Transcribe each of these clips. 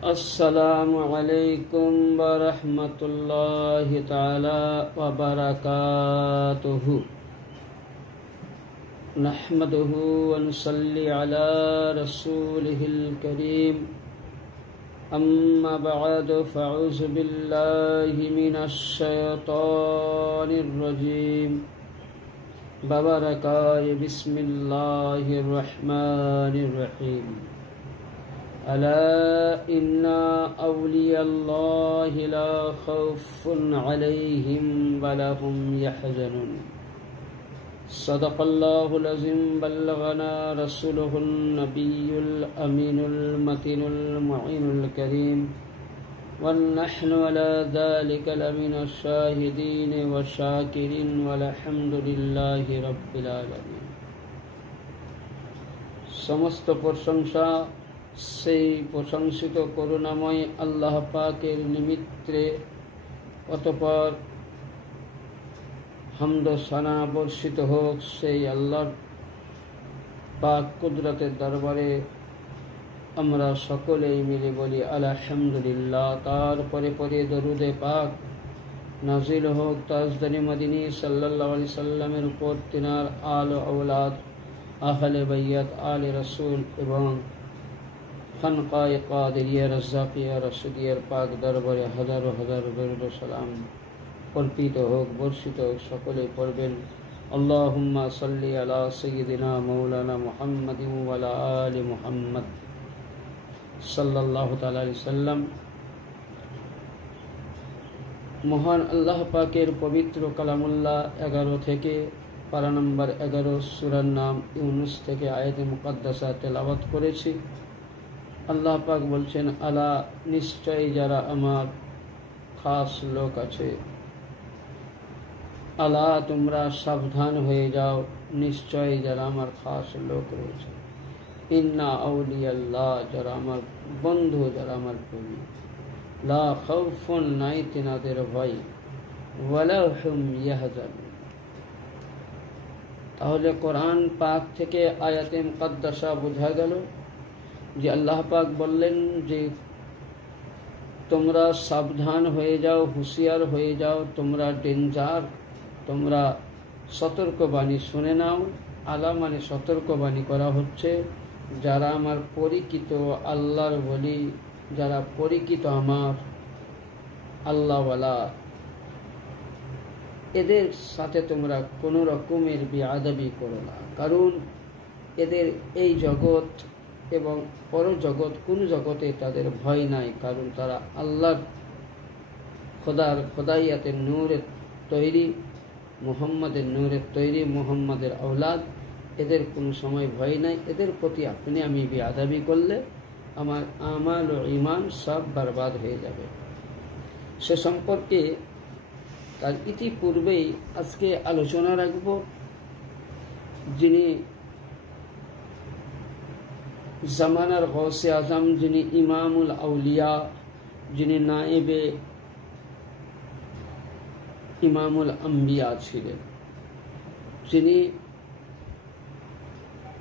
अस्सलामु अलैकुम वरहमतुल्लाहि ताला वबरकातुहु। नहमदुहु व नुसल्ली अला रसूलिहिल करीम। अम्मा बअद फ़अऊज़ु बिल्लाहि मिनश शैतानिर रजीम। बबरकाय बिस्मिल्लाहिर रहमानिर रहीम। अला इन्ना औलियल्लाहि ला खौफुन अलैहिम वला हुम यहज़नुन। सदक़ल्लाहुल अज़ीम। बल्लगना रसूलुहुन नबियुल अमीनुल मतीनुल मुईनुल करीम। वन्नहनु अला ज़ालिका लमिनश शाहिदीन व शाकिरीन वल्हम्दुलिल्लाहि रब्बिल आलमीन। समस्त प्रशंसा সেই প্রশংসিত করুণাময় আল্লাহ পাকের নিমিত্তে, অতঃপর হামদ সানা বর্ষিত হোক সেই আল্লাহর পাক কুদরতের দরবারে। আমরা সকলেই মিলে বলি আলহামদুলিল্লাহ। তারপরে পরে দরুদে পাক নাজিল হোক তাজদানি মদিনী সাল্লাল্লাহু আলাইহি সাল্লামের উপর, তিনার আল আওলাদ, আহলে বাইত, আলে রাসূল এবং খানকায়ে কাদেরিয়া রাজ্জাকিয়া রাশিদিয়ার পাক দরবারে হাজারো হাজারো দরুদ ও সালাম অর্পিত হোক, বর্ষিত হোক। সকলেই পড়বেন আল্লাহুম্মা সাল্লি আলা সাইয়্যিদিনা মাওলানা মুহাম্মাদিন ওয়া আলা আলি মুহাম্মদ সাল্লাল্লাহু তাআলা আলাইহি সাল্লাম। মহান আল্লাহ পাকের পবিত্র কালামুল্লাহ 11 থেকে পারা নম্বর 11 সূরার নাম ইউনুস থেকে আয়াতে মুকাদ্দাসা তেলাওয়াত করেছি। আল্লাহ পাক বলছেন, আলা নিশ্চয় যারা আমার খাস লোক আছে, আলা তোমরা সাবধান হয়ে যাও, নিশ্চয় যারা আমার খাস লোক রয়েছে। ইন্না আউলিয়াল্লাহ, যারা আমার বন্ধু, যারা আমার প্রেমী, লা খাউফুন, নাই তিনাদের ভয়, ওয়ালা হুম ইয়াহজানুন। তাহলে কোরআন পাক থেকে আয়াতে মুকাদ্দাসা বোঝা গেল যে আল্লাহ পাক বললেন যে তোমরা সাবধান হয়ে যাও, হুঁশিয়ার হয়ে যাও, তোমরা ডেঞ্জার, তোমরা সতর্কবাণী শুনে নাও। আলা মানে সতর্কবাণী করা হচ্ছে যারা আমার পরিচিত আল্লাহর বলি, যারা পরিচিত আমার আল্লাহওয়ালা, এদের সাথে তোমরা কোনো রকমের বেয়াদবি করো না। কারণ এদের এই জগৎ এবং পরজগৎ, কোন জগতে তাদের ভয় নাই। কারণ তারা আল্লাহর খোদাইয়াতের নূরের তৈরি, মুহাম্মাদের নূরের তৈরি, মুহাম্মাদের আওলাদ। এদের কোনো সময় ভয় নাই। এদের প্রতি আপনি আমি বেয়াদবি করলে আমার আমাল ও ঈমান সব বরবাদ হয়ে যাবে। সে সম্পর্কে তার ইতিপূর্বেই আজকে আলোচনা রাখব, যিনি জামানার গৌসে আজম, যিনি ইমামুল আউলিয়া, যিনি নায়েবে ইমামুল আম্বিয়া ছিলেন, যিনি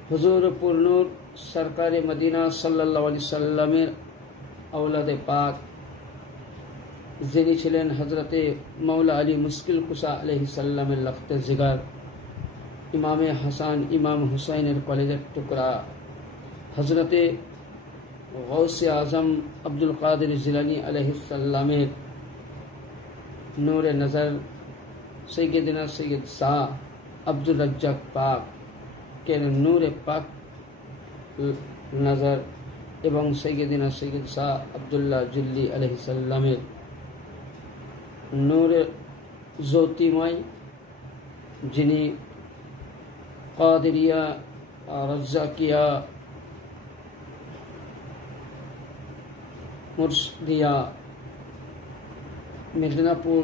হুজুর পুরনুর সরকারে মদিনা সাল্লাল্লাহু আলাইহি সাল্লামের আওলাদে পাক, যিনি ছিলেন হযরতে মাওলা আলী মুশকিল কুশা আলাইহিস সালামের লখতে জিগার, ইমামে হাসান ইমাম হুসাইনের কলেজের টুকরা, হজরতে গৌসে আজম আব্দুল কাদের জিলানী আলাইহিস সালামের নূরে নজর, সৈয়দনা সৈয়দ শাহ আব্দুর রাজ্জাক পাক কে নূরে পাক নজর এবং সৈয়দনা সৈয়দ শাহ আব্দুল্লাহ জিল্লি আলাইহিস সালামের নূরে জ্যোতিময়, যিনি কাদেরিয়া, রাজ্জাকিয়া, মুর্শিদিয়া, মেদিনীপুর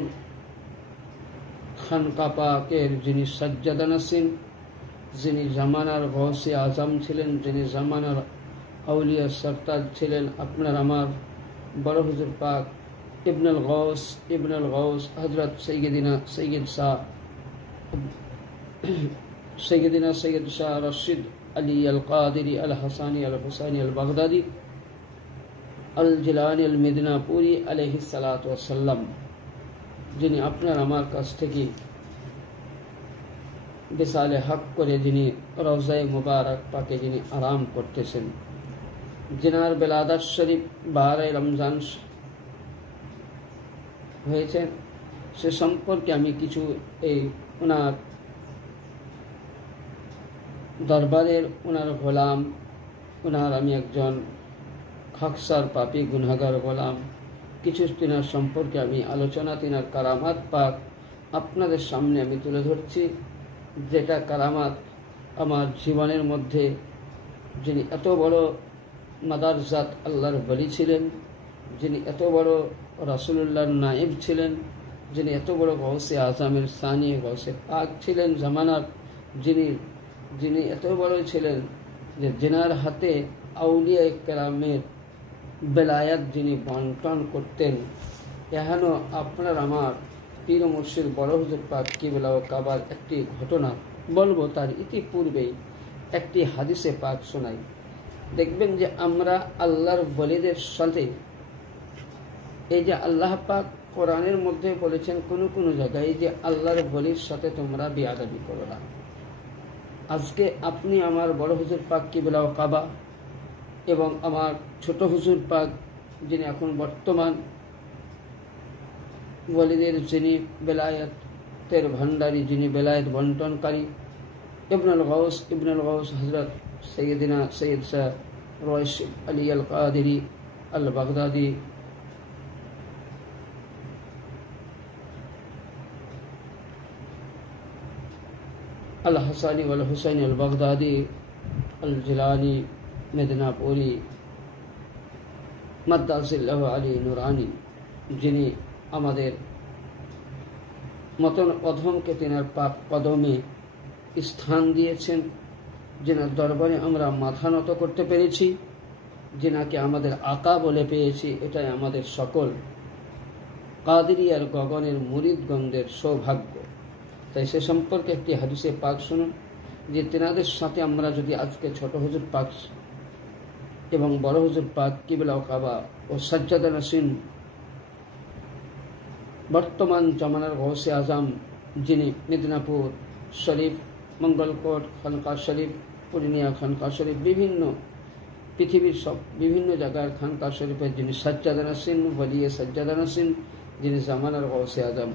খানকা পাকের যিনি সাজ্জাদা নসীন, যিনি জামানার গৌসে আজম ছিলেন, যিনি জামানার আউলিয়া সরতাজ ছিলেন, আপনার আমার বড় হুজুর পাক ইবনুল গৌস হযরত সৈয়দিনা সৈয়দ শাহ রশিদ আলী আল কাদেরি আল হাসানি আল হুসাইনি আল বাগদাদি আল জিলানী আল মেদিনাপুরি আলাইহিস সালাতু ওয়াস সালাম, যিনি আপনার আমার কাছ থেকে বিসালে হক করে যিনি রওজায়ে মুবারক পাকে যিনি আরাম করতেছেন, जिनार बेलादत शरीफ 12 रमजान হয়েছে, সে সম্পর্কে আমি কিছু এই ওনার দরবারের ওনার গোলাম, ওনার আমি একজন খাকসার পাপী গুনাহগার গোলাম, কিছু তিনার সম্পর্কে আমি আলোচনা, তিনার কারামাত পাক আপনাদের সামনে আমি তুলে ধরছি। যেটা কারামাত আমার জীবনের মধ্যে, যিনি এত বড় মাদারজাত আল্লাহর বলি ছিলেন, যিনি এত বড় রাসূলুল্লাহর নায়েব ছিলেন, যিনি এত বড় গৌসে আজমের সানি গৌসে পাক ছিলেন জামানার, যিনি এত বড় ছিলেন যে যিনার হাতে আউলিয়া কেরামের বেলায়াত যিনি বন্টন করতেন। এখানো আপনার আমার পীর মুর্শিদ বড় হুজুর পাক কিবলা ও কাবার একটি ঘটনা বলবো, তার ইতিপূর্বেই একটি হাদিসে পাক শোনাই। দেখবেন যে আমরা আল্লাহর ওলিদের সাথে, এই যে আল্লাহ পাক কোরআনের মধ্যে বলেছেন কোন জায়গায় যে আল্লাহর ওলির সাথে তোমরা বেয়াদবি করো না। আজকে আপনি আমার বড় হুজুর পাক কিবলা ও কাবা এবং আমার ছোট হুজুর পাক যিনি এখন বর্তমান ওলিদের যিনি বেলায়েতের ভান্ডারী, যিনি বেলায়েত বন্টনকারী, ইবনুল গাউস হযরত সৈয়দিনা সৈয়দ শাহ রশিদ আলী আল কাদেরী আল বাগদাদি আল হাসানি ওয়াল হুসাইন আল বাগদাদি আল জিলানী মেদিনাপুরি মাদ্দাসিল্লাহু আলী নুরানি, যিনি আমাদের মতন অধমকে তিনার পাক কদমে স্থান দিয়েছেন, যিনার দরবারে আমরা মাথা নত করতে পেরেছি, যিনাকে আমাদের আকা বলে পেয়েছি, এটাই আমাদের সকল কাদেরিয়ার গগনের মুরিদগণদের সৌভাগ্য। তাই সে সম্পর্কে একটি হাদিসে পাক শুনুন, যে তেনাদের সাথে আমরা যদি আজকে ছোট হুজুর পাক এবং বড় হুজুর পাক কিবলা ও কাবা ও সাজ্জাদা নাসিন বর্তমান জমানার গৌসে আজম, যিনি মেদিনাপুর শরীফ, মঙ্গলকোট খানকা শরীফ, পূর্ণিয়া খানকা শরীফ, বিভিন্ন পৃথিবীর সব বিভিন্ন জায়গার খানকা শরীফের যিনি সাজ্জাদা নাসিন, ওলিয়ে সাজ্জাদা নাসিন, যিনি জামানার গৌসে আজম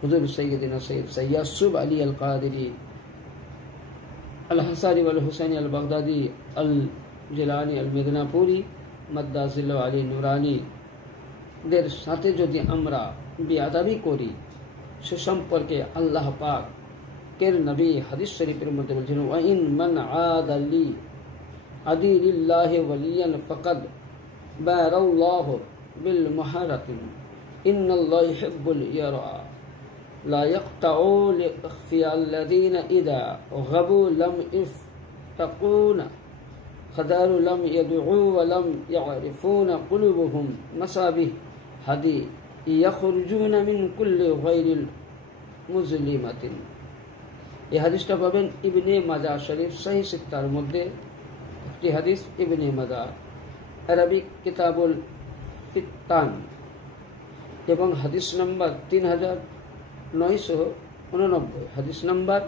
হুজুর সৈয়দিনা সৈয়দ ইয়াসুব আলী আল কাদেরী আল হাসানি ওয়াল হুসাইনি আল বাগদাদি আল জিলানী আল মেদিনাপুরি মাদ্দাসিল্লাহু আলী নুরানি দের সাথে যদি আমরা বেয়াদবি করি, সে সম্পর্কে আল্লাহ পাক কের নবী হাদিস শরীফের মধ্যে বলছেন, ওয়াইন মান আদালি আদি লিল্লাহি ওয়ালিয়ান ফাকাদ বারাল্লাহু বিল মুহারাতিন ইন্নাল্লাহা ইউহিব্বুল ইয়ারা লা ইয়াকতাউ লিখফিয়া আল্লাযীনা ইযা গাবু লাম ইফতাকুনা খাদারু লাম ইয়াদউ ওয়া লাম ইয়ারিফুনা কুলুবুহুম মাসাবিহ হাদি ইয়াখরুজুনা মিন কুল্লি গায়রিল মুজলিমাতিন। এই হাদিসটা পাবেন ইবনে মাজা শরীফ সহি সিত্তার মধ্যে একটি হাদিস, ইবনে মাজা আরবিক কিতাবুল ফিতান এবং হাদিস নাম্বার 3989, হাদিস নাম্বার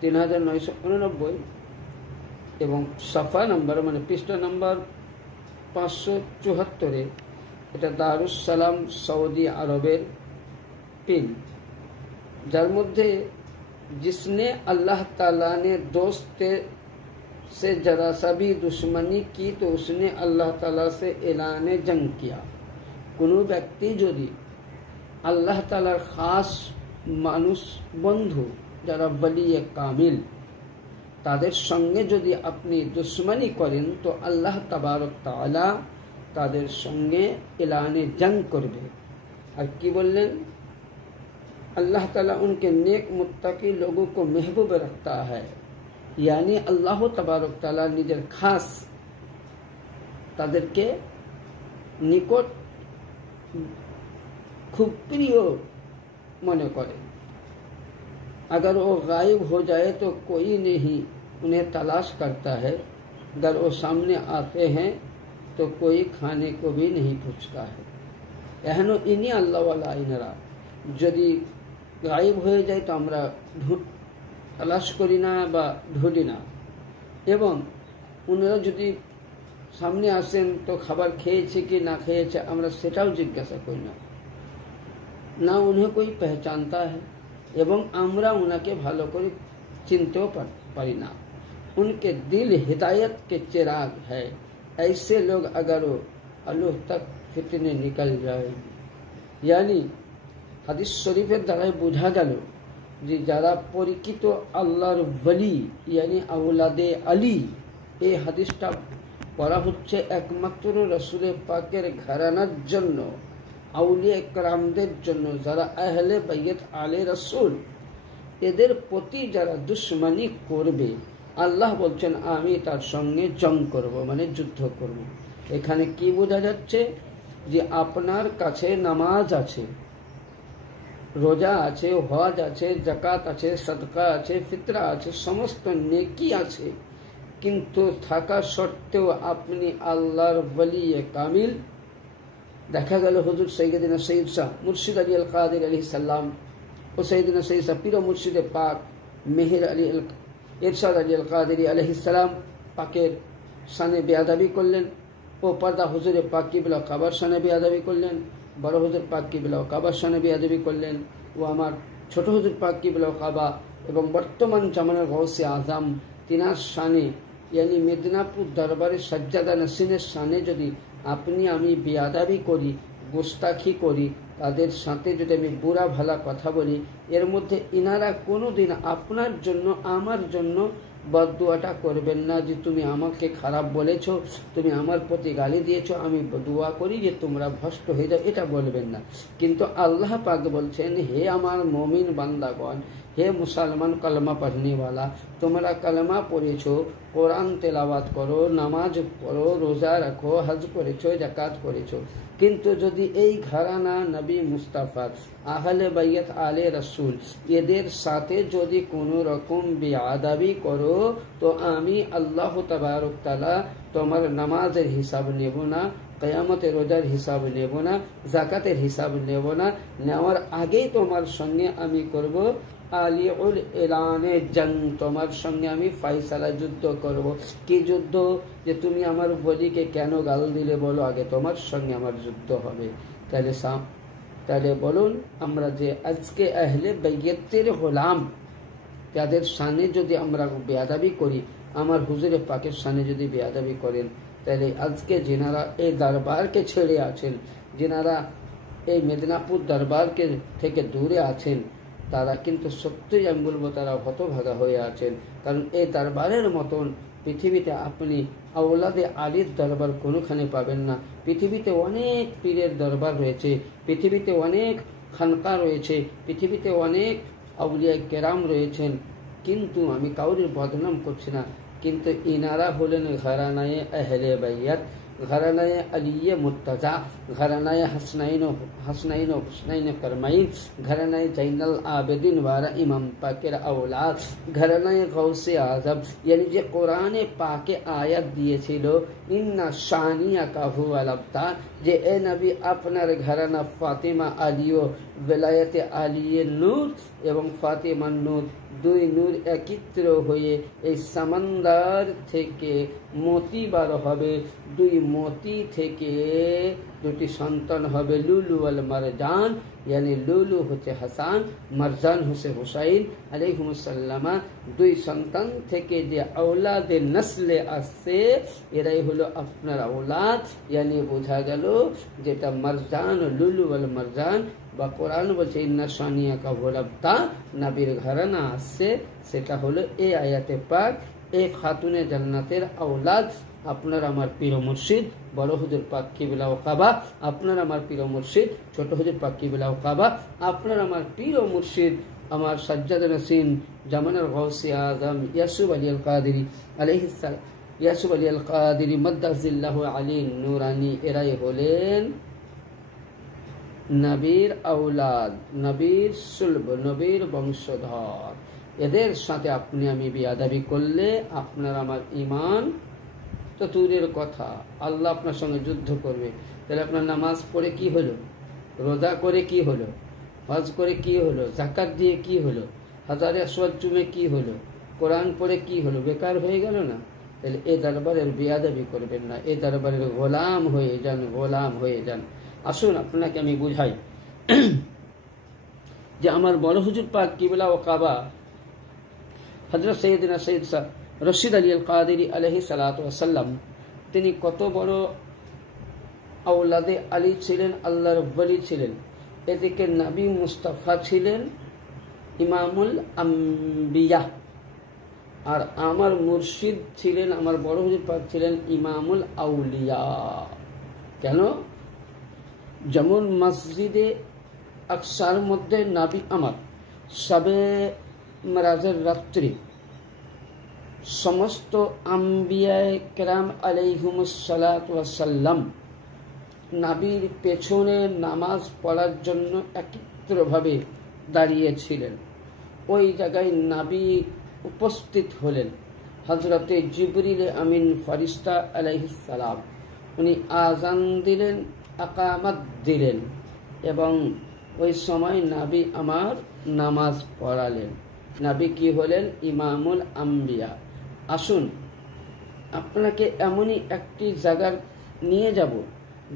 3989 এবং সাফা নাম্বার মানে পৃষ্ঠা নাম্বার 574। এটা দারুস সালাম সৌদি আরবের পিন, যার মধ্যে जिसने अल्लाह ताला ने दोस्त से जरा सा भी दुश्मनी की तो उसने अल्लाह ताला से ऐलान जंग किया। কোনো ব্যক্তি যদি আল্লাহ তাআলার খাস মানুষ বন্ধু যারা ওলিয়ে কামিল, তাদের সঙ্গে যদি আপনি দুশ্মনী করেন তো আল্লাহ তাবারক তাআলা তাদের সঙ্গে এলানে জং করবে। আর কি বললেন, अल्लाह ताला उनके नेक मुत्तकी लोगों को महबूब रखता है, यानी अल्लाह तबारक ताला निजर खास तादेरके निकट खूब प्रिय मने करे। अगर वो गायब हो जाए तो कोई नहीं उन्हें तलाश करता है, अगर वो सामने आते हैं तो कोई खाने को भी नहीं पूछता है। एहनो इन्हीं अल्लाह वाला इनारा यदि गायब हो जाए तो আমরা तलाश करी ना बा ढूंढी ना, एवं उन्हें यदि सामने आसें तो खबर खेয়েছে कि ना खेয়েছে আমরা সেটাও জিজ্ঞাসা করি না, ना उन्हें कोई पहचानता है एवं আমরা उनके ভালো করে चिनतेও पारी ना। उनके दिल हिदायत के चिराग है। ऐसे लोग अगर अल्लाह तक फितने निकल जाएगी। यानी হাদিস শরীফের দ্বারাই বোঝা গেল যে যারা পরিচিত আল্লাহর ওলি यानी আওলাদে আলী, এই হাদিসটা পড়া হচ্ছে একমাত্র রাসূলের পাকের ঘরানার জন্য, আউলিয়া کرامদের জন্য, যারা আহলে বাইত আলে রাসূল, এদের প্রতি যারা দুশমনি করবে আল্লাহ বলছেন আমি তার সঙ্গে জং করব, মানে যুদ্ধ করব। এখানে কি বোঝা যাচ্ছে যে আপনার কাছে নামাজ আছে, রোজা আছে, হজ আছে, যাকাত আছে, সদকা আছে, ফিতরা আছে, সমস্ত নেকি আছে, কিন্তু থাকা সত্ত্বেও আপনি আল্লাহর ওলি কামিল। দেখা গেল হুজুর সৈয়দনা সৈয়দ শাহ মুর্শিদ আলী আল কাদের আলাইহিস সালাম ও সৈয়দনা সৈয়দ শাহ পীর মুর্শিদে পাক মেহের আলী ইরশাদ আলী আল কাদেরী আলাইহিস সালাম পাকের শানে বেয়াদবি করলেন, ও পর্দা হুজুরে পাক কিবলা কাবার শানে বেয়াদবি করলেন, বড় হুজুর পাক কিবলা কাবার শানে বেয়াদবি করলেন, ও আমার ছোট হুজুর পাক কিবলা কাবা এবং বর্তমান জামানার গৌসে আজম তিনার শানে यानी মেদিনীপুর দরবারে সজ্জাদা নসিনের শানে যদি আপনি আমি বেয়াদবি করি, গোস্তাখি করি, তাদের সাথে যদি আমি বুরা ভালা কথা বলি, এর মধ্যে ইনারা কোনোদিন আপনার জন্য আমার জন্য বদদুয়াটা করবেন না যে তুমি আমাকে খারাপ বলেছো, তুমি আমার প্রতি গালি দিয়েছো, আমি দোয়া করি যে তোমরা ভ্রষ্ট হয়ে যাও, এটা বলবেন না। কিন্তু আল্লাহ পাক বলছেন হে আমার মুমিন বান্দাগণ, হে মুসলমান কলমা পড়নে वाला, তোমরা কলমা পড়েছো, কোরআন তেলাওয়াত করো, নামাজ পড়ো, রোজা রাখো, হজ করেছো, যাকাত করেছো, কিন্তু যদি এই ঘরানা নবী মুস্তাফা আহলে বাইত আলে রাসূল এদের সাথে যদি কোনো রকম বেয়াদবি করো তো আমি আল্লাহ তাবারক তাআলা তোমার নামাজের হিসাব নেব না, কিয়ামতের রোজার হিসাব নেব না, যাকাতের হিসাব নেব না, নেওয়ার আগেই তোমার সঙ্গে আমি করব আলিউল এলানে জং, তোমার সঙ্গে আমি ফয়সালা যুদ্ধ করব। কি যুদ্ধ? যে তুমি আমার বলিকে কেন গাল দিলে বলো, আগে তোমার সঙ্গে আমার যুদ্ধ হবে। তাহলে বলুন, আমরা যে আজকে আহলে বাইতের গোলাম, তাদের শানে যদি আমরা বেয়াদবি করি, আমার হুজুরে পাকের শানে যদি বেয়াদবি করেন, তাহলে আজকে যেনারা এই দরবারকে ছেড়ে আছেন, যেনারা এই মেদিনীপুর দরবারকে থেকে দূরে আছেন, তারা কিন্তু সত্যই আমি বলবো তারা হতভাগা হয়ে আছেন। কারণ এই দরবারের মতন পৃথিবীতে আপনি আওলাদে আলীর দরবার কোনোখানে পাবেন না। পৃথিবীতে অনেক পীরের দরবার রয়েছে, পৃথিবীতে অনেক খানকা রয়েছে, পৃথিবীতে অনেক আউলিয়া কেরাম রয়েছেন, কিন্তু আমি কাউরির বদনাম করছি না, কিন্তু ইনারা হলেন ঘরানায়ে আহলে বাইত, ঘরানায়ে আলিয়ে মুর্তজা, ঘরানায়ে হাসনাইন হুসনাইন করমাইন, ঘরানায়ে জাইনাল আবেদিন ওয়ারা ইমাম পাকের আওলাদ, ঘরানায়ে গৌসে আজম। यानी যে কোরআনে পাকে আয়াত দিয়েছিল ইন্না শানিয়াকা হুয়াল আবতার, যে এ নবী আপনার ঘরানা ফাতিমা আলিও বেলায়েতে আলিয়ে নূর এবং ফাতিমার নূর, দুই নূর একত্র হয়ে এই সমন্দর থেকে মতি বার হবে, দুই মতি থেকে দুটি সন্তান হবে লুলু আল মারজান, यानी লুলু হচ্ছে হাসান, মারজান হচ্ছে হুসাইন আলাইহিমুসসালামা। দুই সন্তান থেকে যে আওলাদে নসলে আসছে এরাই হলো আপনার আওলাদ। यानी বোঝা গেল যেটা মারজান, লুলু আল মারজান বা কোরআন বলছে ইন্না শানিয়াকা হুয়াল আবতার, নবীর ঘরানা আসছে, সেটা হলো এই আয়াতে পাক এই খাতুনে জান্নাতের আওলাদ। আপনার আমার পীর মুর্শিদ বড় হুজুর পাক কিবলা ও কাবা, আপনার আমার পীর মুর্শিদ ছোট হুজুর পাক কিবলা ও কাবা, আপনার আমার পীর মুর্শিদ আমার সাজ্জাদ নসিন জামানার গৌসে আজম ইয়াসুফ আলী আল কাদেরী আলাইহিস সালাম, ইয়াসুফ আলী আল কাদেরী মাদ্দাজিল্লাহু আলী নুরানি, এরাই হলেন নবীর আওলাদ, নবীর সুলব, নবীর বংশধর। এদের সাথে আপনি আমি বেয়াদবি করলে আপনার আমার ঈমান তো দূরের কথা, আল্লাহ আপনার সঙ্গে যুদ্ধ করবে। তাহলে আপনার নামাজ পড়ে কি হলো, রোজা করে কি হলো, হজ করে কি হলো, জাকাত দিয়ে কি হলো, হাজারে আসওয়াদ চুমে কি হলো, কোরআন পড়ে কি হলো, বেকার হয়ে গেল না? তাহলে এ দরবারের বেয়াদবি করবেন না, এ দরবারের গোলাম হয়ে যান, গোলাম হয়ে যান। আসুন আপনাকে আমি বুঝাই যে আমার বড় হুজুর পাক কিবলা ও কাবা হযরত সৈয়দনা সৈয়দ রশিদ আলী আল কাদেরী আলাইহিস সালাতু ওয়াস সালাম, তিনি কত বড় আওলাদে আলী ছিলেন, আল্লাহর ওলি ছিলেন। এদিকে নবী মুস্তাফা ছিলেন ইমামুল আম্বিয়া, আর আমার মুর্শিদ ছিলেন, আমার বড় হুজুর পাক ছিলেন ইমামুল আউলিয়া। কেন? যেমন মসজিদে আকসার মধ্যে নবী আমার সবে মেরাজের রাত্রি সমস্ত আম্বিয়ায়ে কেরাম আলাইহিমুস সালাতু ওয়াস সালাম নবীর পেছনে নামাজ পড়ার জন্য একত্রভাবে দাঁড়িয়েছিলেন। ওই জায়গায় নবী উপস্থিত হলেন। হযরতে জিবরিল আমিন ফেরেশতা আলাইহিস সালাম, উনি আযান দিলেন, আকামাত দিলেন, এবং ওই সময় নবী আমার নামাজ পড়ালেন। নবী কি হলেন? ইমামুল আম্বিয়া। আসুন আপনাকে এমনই একটি জায়গার নিয়ে যাব,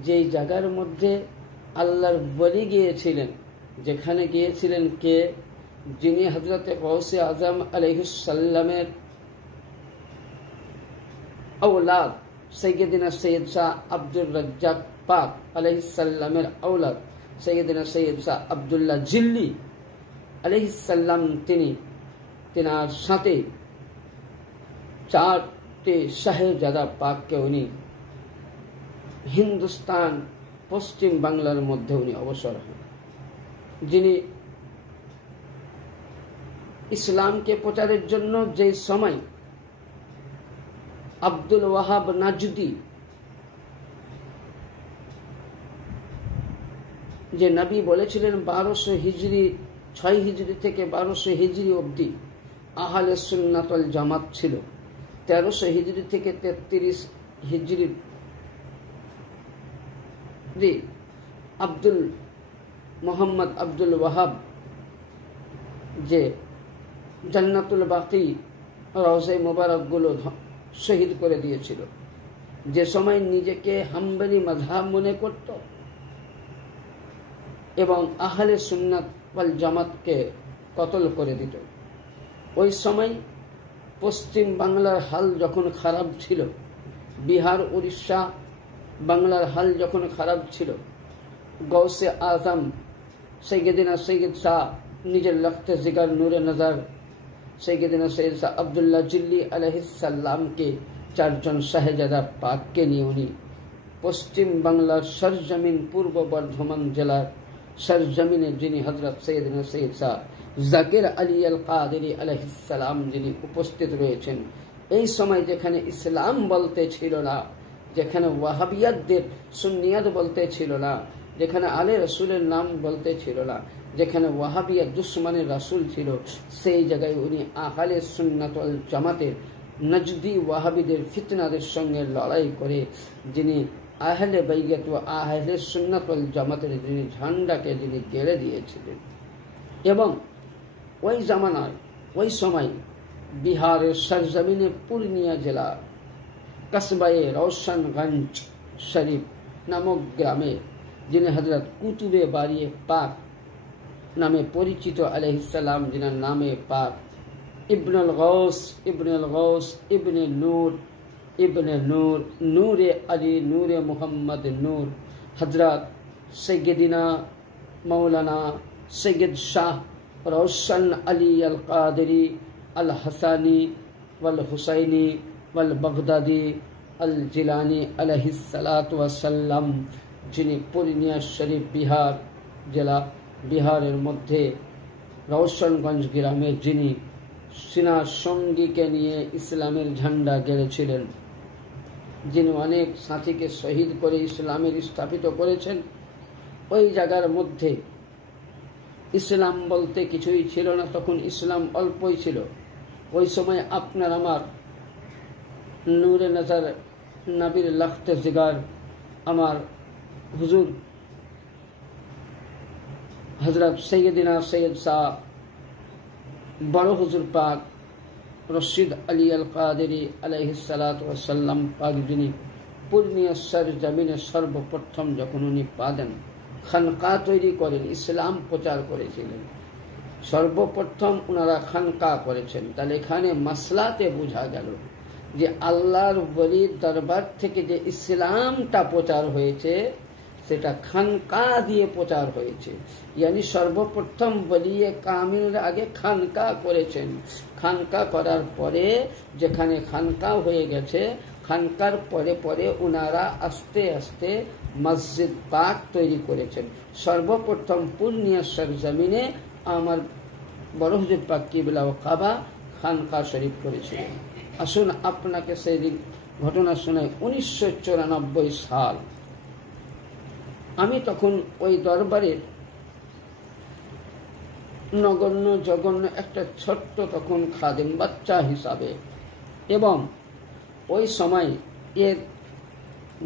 যেই জায়গার মধ্যে আল্লাহর ওলি গিয়েছিলেন, যেখানে গিয়েছিলেন কে? যিনি হযরতে গৌসে আজম আলাইহিস সালামের আওলাদ সৈয়দনা সৈয়দ শাহ আব্দুর রাজ্জাক পাক আলাইহিস সালামের আওলাদ সৈয়দনা সৈয়দ শাহ আব্দুল্লাহ জিল্লি আলাইহিস সালাম, তিনার সাথে চারটে শাহজাদা পাককে উনি হিন্দুস্তান পশ্চিম বাংলার মধ্যে উনি অবসর হন। যিনি ইসলামকে প্রচারের জন্য যে সময় আব্দুল ওয়াহাব নাজদি, যে নবী বলেছিলেন 1200 হিজরি 6 হিজরি থেকে 1200 হিজরি অবধি আহলে সুন্নাত ওয়াল জামাত ছিল। 1300 হিজরি থেকে 33 হিজরি আব্দুল মোহাম্মদ আব্দুল ওয়াহাব যে জান্নাতুল বাকি রওজা মুবারকগুলো শহীদ করে দিয়েছিল, যে সময় নিজেকে হাম্বলি মাযহাব মনে করত এবং আহলে সুন্নাত ওয়াল জামাতকে কতল করে দিত। ওই সময় পশ্চিম বাংলার হাল যখন খারাপ ছিল, বিহার উড়িষ্যা বাংলার হাল যখন খারাপ ছিল, গৌসে আজম সৈয়দনা সৈয়দ শাহ নিজের লখতে জিগার নূরে নজর সৈয়দনা সৈয়দ শাহ আব্দুল্লাহ জিল্লি আলাইহিস সালামকে 4 জন শাহজাদা পাককে নিয়ে উনি পশ্চিম বাংলার সরজমিন পূর্ব বর্ধমান জেলার সরজমিনে, যিনি হযরত সৈয়দনা সৈয়দ শাহ জাকির আলী আল কাদেরী আলাইহিস সালাম যিনি উপস্থিত রয়েছেন, এই সময় যেখানে ইসলাম বলতে ছিল না, যেখানে ওয়াহাবিয়াতদের সুন্নিয়াত বলতে ছিল না, যেখানে আলে রাসূলের নাম বলতে ছিল না, যেখানে ওয়াহাবিয়া দুশ্মনের রাসূল ছিল, সেই জায়গায় উনি আহলে সুন্নাত ওয়াল জামাতের নজদি ওয়াহাবিদের ফিতনাদের সঙ্গে লড়াই করে যিনি আহলে বাইয়াত ও আহলে সুন্নাত ওয়াল জামাতের যিনি ঝান্ডাকে যিনি গেড়ে দিয়েছিলেন। এবং ওই জামানায় ওই সময় বিহারের সরজমিনে পূর্ণিয়া জেলা কসবায়ে রওশনগঞ্জ শরীফ নামক গ্রামে যিনি হযরত কুতুবে বারিয়ে পাক নামে পরিচিত আলাইহিস সালাম, যিনার নামে পাক ইবনুল গৌস ইবনে নূর নূরে আলী নূরে মুহাম্মদ নূর হযরত সৈয়দিনা মৌলানা সৈয়দ শাহ রওশন আলী আল কাদেরী আল হাসানি ওয়াল হুসাইনি ওয়াল বাগদাদি আল জিলানি আলাইহিস সালাতু ওয়াস সালাম, যিনি পূর্ণিয়া শরীফ বিহার জেলা, বিহারের মধ্যে রওশনগঞ্জ গ্রামে যিনি সিনা সঙ্গীকে নিয়ে ইসলামের ঝান্ডা গেড়েছিলেন, যিনি অনেক সাথীকে শহীদ করে ইসলামের স্থাপিত করেছেন। ওই জায়গার মধ্যে ইসলাম বলতে কিছুই ছিল না, তখন ইসলাম অল্পই ছিল। ওই সময় আপনার আমার নূরে নজর নবীর লখতে জিগার আমার হুজুর হযরত সৈয়দিনা সৈয়দ শাহ বড় হুজুর পাক রশিদ আলী আল কাদেরী আলাইহিস সালাতু ওয়াস সালাম পাক, যিনি পূর্ণিয়া সরজমিনে সর্বপ্রথম যখন উনি পা দেন, খানকা তৈরি করেন, ইসলাম প্রচার করেছিলেন, সর্বপ্রথম ওনারা খানকা করেছেন। তাহলে এখানে মাসলাতে বোঝা গেল যে আল্লাহর ওলির দরবার থেকে যে ইসলামটা প্রচার হয়েছে সেটা খানকা দিয়ে প্রচার হয়েছে। ইয়ানি সর্বপ্রথম ওলিয়ে কামিল আগে খানকা করেছেন, খানকা করার পরে যেখানে খানকা হয়ে গেছে, খানকার পরে পরে ওনারা আস্তে আস্তে মসজিদ পাক তৈরি করেছেন। সর্বপ্রথম পূর্ণিয়া সরজমিনে আমার বড় হুজুর পাক কিবলা ও কাবা খানকা শরীফ করেছিলেন। আসুন আপনাকে সেই দিন ঘটনা শোনাই। 1994 সাল, আমি তখন ওই দরবারের নগণ্য জঘন্য একটা ছোট্ট তখন খাদেম বাচ্চা হিসাবে, এবং ওই সময় এর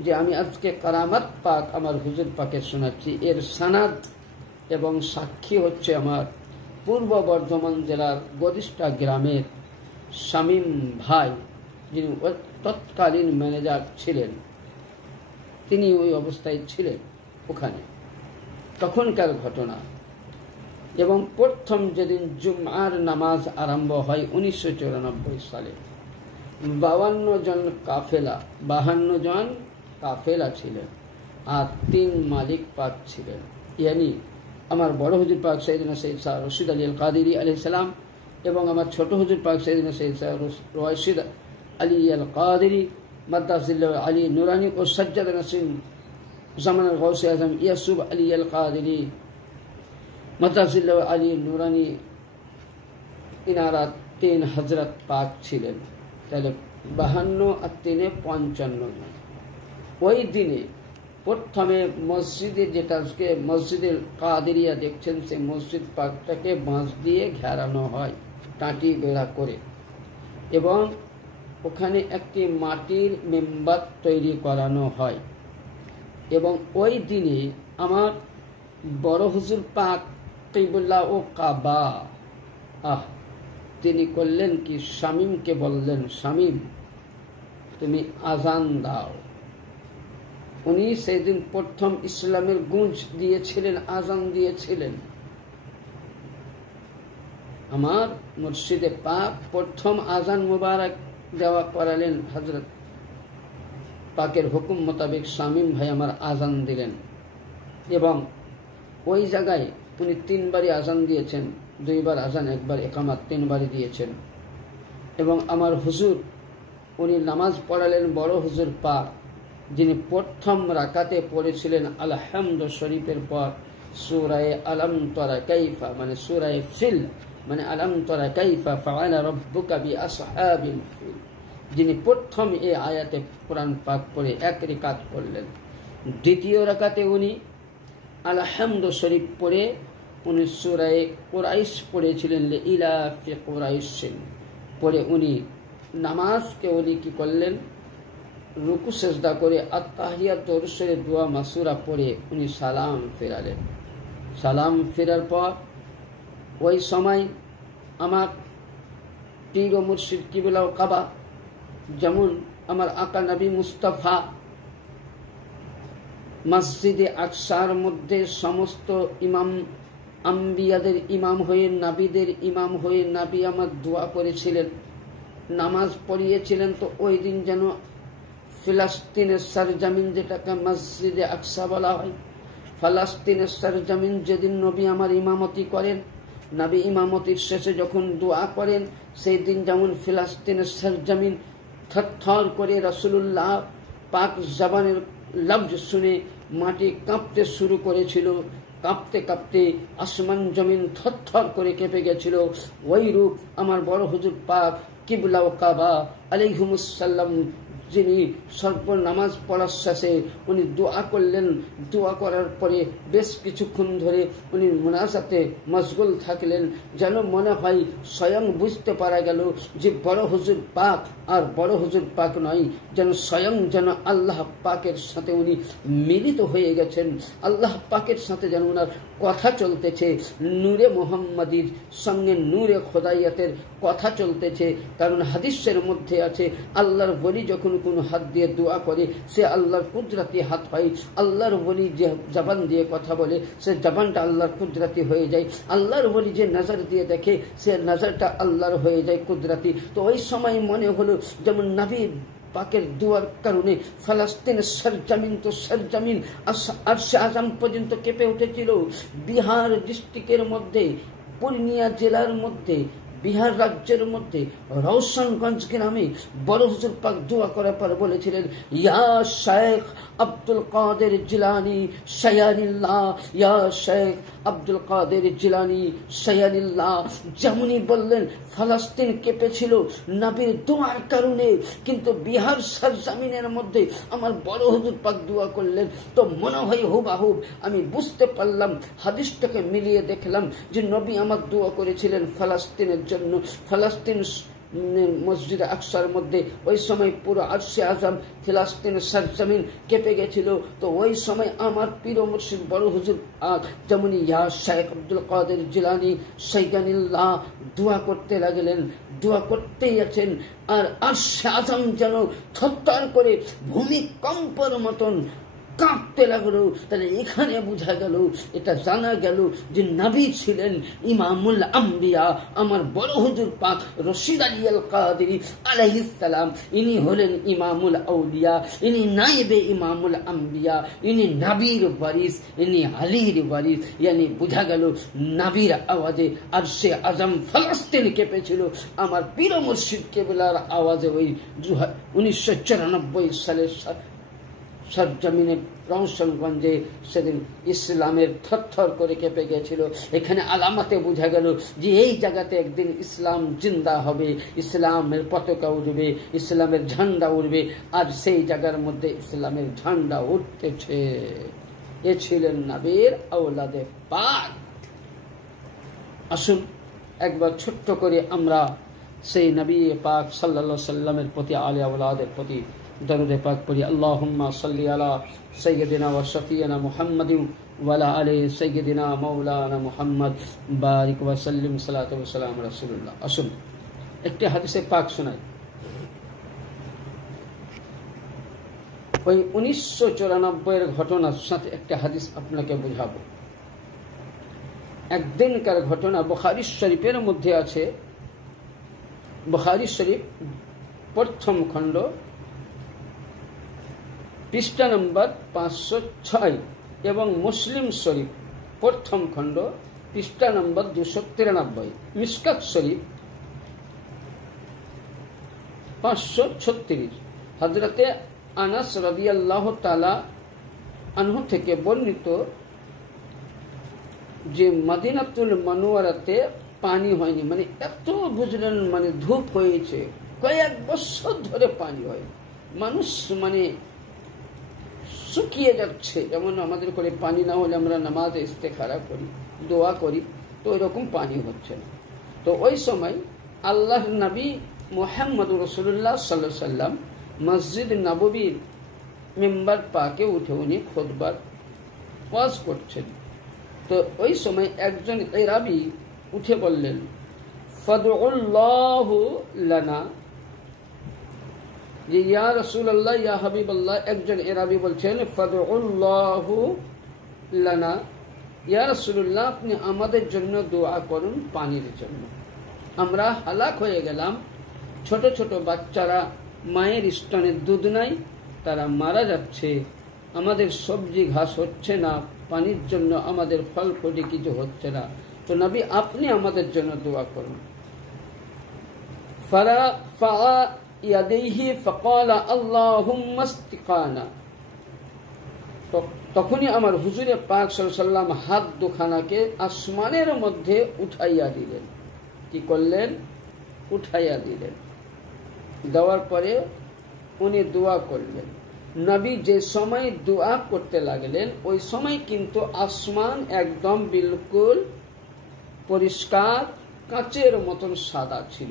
যে আমি আজকে কারামাত পাক আমার হুজুর পাকে শোনাচ্ছি, এর সানাদ এবং সাক্ষী হচ্ছে আমার পূর্ব বর্ধমান জেলার গদিষ্ঠা গ্রামের শামীম ভাই, যিনি তৎকালীন ম্যানেজার ছিলেন। তিনি ওই অবস্থায় ছিলেন ওখানে, তখনকার ঘটনা। এবং প্রথম যেদিন জুমার নামাজ আরম্ভ হয় 1994 সালে, 52 জন কাফেলা, 52 জন কাফেলা ছিলেন, আর 3 মালিক পাক ছিলেন। ইয়ানি আমার বড় হুজুর পাক সৈয়দনা সৈয়দ শাহ রশিদ আলী আল কাদেরী আলাইহিস সালাম এবং আমার ছোট হুজুর পাক সৈয়দনা সৈয়দ শাহ রশিদ আলী আল কাদেরী মাদ্দাজিল্লাহ আলী নুরানি ও সজ্জাদ নসিম জামানার গৌসে আজম ইয়াসুব আলী আল কাদেরী মাদ্দাজিল্লাহ আলী নুরানি, ইনারা 3 হযরত পাক ছিলেন। তাহলে 52 আর 3 55 জন। ওই দিনে প্রথমে মসজিদে, যেটা আজকে মসজিদের কাদেরিয়া দেখছেন, সেই মসজিদ পাকটাকে বাঁশ দিয়ে ঘেরানো হয় টাটি বেড়া করে, এবং ওখানে একটি মাটির মেম্বার তৈরি করানো হয়। এবং ওই দিনে আমার বড় হুজুর পাক কিবলা ও কাবা, তিনি করলেন কি, শামীমকে বললেন, শামীম তুমি আজান দাও। উনি সেদিন প্রথম ইসলামের গুঞ্জ দিয়েছিলেন, আজান দিয়েছিলেন। আমার মুর্শিদে পাক প্রথম আজান মুবারক দেওয়া করালেন, হযরত পাকের হুকুম মোতাবেক শামীম ভাই আমার আজান দিলেন। এবং ওই জায়গায় উনি 3 বারই আজান দিয়েছেন, 2 বার আজান, 1 বার ইকামাত, 3 বারই দিয়েছেন। এবং আমার হুজুর উনি নামাজ পড়ালেন বড় হুজুর পাক, যিনি প্রথম রাকাতে পড়েছিলেন আলহামদু শরীফের পর সূরা আলম তারা কাইফা, মানে সূরা ফিল, মানে আলম তারা কাইফা ফাআলা রাব্বুকা বিআসহাবিল ফিল, যিনি প্রথম এই আয়াতে কোরআন পাক পড়ে 1 রাকাত পড়লেন। দ্বিতীয় রাকাতে উনি আলহামদু শরীফ পড়ে উনি সূরা কুরাইশ পড়েছিলেন, লিইলাফি কুরাইশিন পড়ে উনি নামাজকে উনি কি করলেন, রুকু সেজদা করে আত্তাহিয়াত ও রুসুলে দোয়া মাসুরা পড়ে উনি সালাম ফেরালেন। সালাম ফেরার পর ওই সময় আমার পীর ও মুর্শিদ কিবলা ও কাবা, যেমন আমার আকা নবী মুস্তাফা মসজিদে আকসার মধ্যে সমস্ত ইমাম আম্বিয়াদের ইমাম হয়ে, নাবিদের ইমাম হয়ে নাবি আমার দোয়া করেছিলেন, নামাজ পড়িয়েছিলেন। তো ওই দিন যেন ফিলিস্তিনের সরজমিন, যেটাকে মসজিদে আকসা বলা হয়, ফিলিস্তিনের সরজমিন যেদিন নবী আমার ইমামতি করেন, নবী ইমামতির শেষে যখন দোয়া করেন, সেই দিন যেমন ফিলিস্তিনের সরজমিন থরথর করে রাসূলুল্লাহ পাক জবানের লফজ শুনে মাটি কাঁপতে শুরু করেছিল, কাঁপতে কাঁপতে আসমান জমিন থরথর করে কেঁপে গেছিল। ওই রূপ আমার বড় হুজুর পাক কিবলা ও কাবা আলাইহিমুস সালাম যিনি নামাজ পড়ার শেষে উনি দোয়া করলেন। দোয়া করার পরে বেশ কিছুক্ষণ ধরে উনি মুনাজাতে মশগুল থাকলেন। যেন মনে হয় স্বয়ং বুঝতে পারা গেল যে বড় হুজুর পাক আর বড় হুজুর পাক নয়, যেন স্বয়ং যেন আল্লাহ পাকের সাথে উনি মিলিত হয়ে গেছেন। আল্লাহ পাকের সাথে যেন ওনার কথা চলতেছে, নূরে মোহাম্মদীর সঙ্গে নূরে খোদাইয়াতের কথা চলতেছে। কারণ হাদিসের মধ্যে আছে, আল্লাহর বলি যখন কোনো হাত দিয়ে দোয়া করে সে আল্লাহর কুদরতি হাত হয়। আল্লাহর বলি যে জবান দিয়ে কথা বলে সে জবানটা আল্লাহর কুদরতি হয়ে যায়। আল্লাহর বলি যে নজর দিয়ে দেখে সে নজরটা আল্লাহর হয়ে যায় কুদরতি। তো ওই সময় মনে হলো যেমন নবী পাকের দুয়ার কারণে ফলস্তিনের সরজমিন তো সরজমিন আরশে আজম পর্যন্ত কেঁপে উঠেছিল। বিহার ডিস্ট্রিক্টের মধ্যে, পূর্ণিয়া জেলার মধ্যে, বিহার রাজ্যের মধ্যে রওশনগঞ্জ গ্রামে বড় হুজুর পাক দোয়া করার পর বলেছিলেন, ইয়া শেখ আব্দুল কাদের জিলানী শায়ানিল্লাহ, ইয়া শেখ আব্দুল কাদের জিলানী শায়ানিল্লাহ। যেমনই বললেন ফলস্তিন কেঁপেছিল নবীর দোয়ার কারণে। কিন্তু বিহার সরজমিনের মধ্যে আমার বড় হুজুর পাক দোয়া করলেন। তো মনে হয় হুবাহুব আমি বুঝতে পারলাম, হাদিসটাকে মিলিয়ে দেখলাম যে নবী আমার দোয়া করেছিলেন ফলস্তিনের জন্য। ফলস্তিন মসজিদ আকসার মধ্যে ওই সময় পুরো আরশে আজম ফিলিস্তিনের সরজমিন কেঁপে গেছিল। তো ওই সময় আমার পীর মুর্শিদ বড় হুজুর যেমন ইয়া শেখ আব্দুল কাদের জিলানী শাইগানিল্লাহ দোয়া করতে লাগলেন, দোয়া করতেই আছেন। আর আরশে আজম যেন থরথর করে ভূমিকম্পের মতন কাঁপতে লাগলো। তাহলে এখানে বোঝা গেল, এটা জানা গেল যে নবী ছিলেন ইমামুল আম্বিয়া। আমার বড় হুজুর পাক রশিদ আলী আল কাদেরী আলাইহিস সালাম, ইনি হলেন ইমামুল আউলিয়া, ইনি নায়েবে ইমামুল আম্বিয়া, ইনি নবীর ওয়ারিস, ইনি আলীর ওয়ারিস। ইয়ানি বোঝা গেল নবীর আওয়াজে আরশে আজম ফলস্তিন কেঁপেছিল। আমার পীর মুর্শিদ কেবলার আওয়াজে ওই 1994 সালের সরজমিনে রওশনগঞ্জে সেদিন ইসলামের থরথর করে কেঁপে গেছিল। এখানে আলামাতে বোঝা গেল যে এই জায়গাতে একদিন ইসলাম জিন্দা হবে, ইসলামের পতাকা উঠবে, ইসলামের ঝান্ডা উঠবে। আর সেই জায়গার মধ্যে ইসলামের ঝান্ডা উঠতেছে। এ ছিলেন নবীর আওলাদে পাক। আসুন একবার ছোট্ট করে আমরা সেই নবী পাক সাল্লাল্লাহু আলাইহি সাল্লামের প্রতি, আলে আওলাদের প্রতি দরুদ পাক পড়ি। আল্লাহুম্মা সাল্লি আলা সাইয়্যিদিনা ওয়া শাফিয়ানা মুহাম্মাদিন ওয়া আলা আলি সাইয়্যিদিনা মাওলানা মুহাম্মদ বারিক ওয়া সাল্লিম সালাতু ওয়া সালাম রাসূলুল্লাহ। আসুন একটি হাদিসে পাক শোনাই। ওই 1994 এর ঘটনার সাথে একটা হাদিস আপনাকে বোঝাবো। একদিনকার ঘটনা বুখারী শরীফের মধ্যে আছে। বুখারী শরীফ প্রথম খণ্ড পৃষ্ঠা নম্বর 506 এবং মুসলিম শরীফ প্রথম খণ্ড পৃষ্ঠা নম্বর 293, মিশকাত শরীফ 536। হযরতে আনাস রাদিয়াল্লাহু তাআলা আনহু থেকে বর্ণিত যে মদিনাতুল মুনাওয়ারাতে পানি হয়নি, মানে এত বুঝলেন মানে ধূপ হয়েছে, কয়েক বছর ধরে পানি হয়, মানুষ মানে শুকিয়ে যাচ্ছে। যেমন আমাদের করে পানি না হলে আমরা নামাজে ইস্তেখারা করি, দোয়া করি, তো ওইরকম পানি হচ্ছে না। তো ওই সময় আল্লাহর নবী মুহাম্মদ রাসূলুল্লাহ সাল্লাল্লাহু আলাইহি সাল্লাম মসজিদ নববীর মিম্বার পাকে উঠে উনি খুতবার ওয়াজ করছেন। তো ওই সময় একজন ইরাবি উঠে বললেন, ফাদউল্লাহু লানা, যে ইয়া রাসূলুল্লাহ ইয়া হাবিবাল্লাহ। একজন ইরাবি বলছেন ফাদউল্লাহু লানা, ইয়া রাসূলুল্লাহ আপনি আমাদের জন্য দোয়া করুন পানির জন্য। আমরা হালাক হয়ে গেলাম, ছোট ছোট বাচ্চারা মায়ের স্তনের দুধ নাই, তারা মারা যাচ্ছে, আমাদের সবজি ঘাস হচ্ছে না, পানির জন্য আমাদের ফল ফটি কিছু হচ্ছে না। তো নবী আপনি আমাদের জন্য দোয়া করুন। ফারাফা ইয়াদাইহি ফাকালা আল্লাহুম্মা ইসতিকানা। তখনই আমার হুজুরে পাক সাল্লাল্লাহু আলাইহি সাল্লাম হাত দুখানাকে আসমানের মধ্যে উঠাইয়া দিলেন। কি করলেন? উঠাইয়া দিলেন। দেওয়ার পরে উনি দোয়া করলেন। নবী যে সময় দোয়া করতে লাগলেন ওই সময় কিন্তু আসমান একদম বিলকুল পরিষ্কার কাঁচের মতন সাদা ছিল,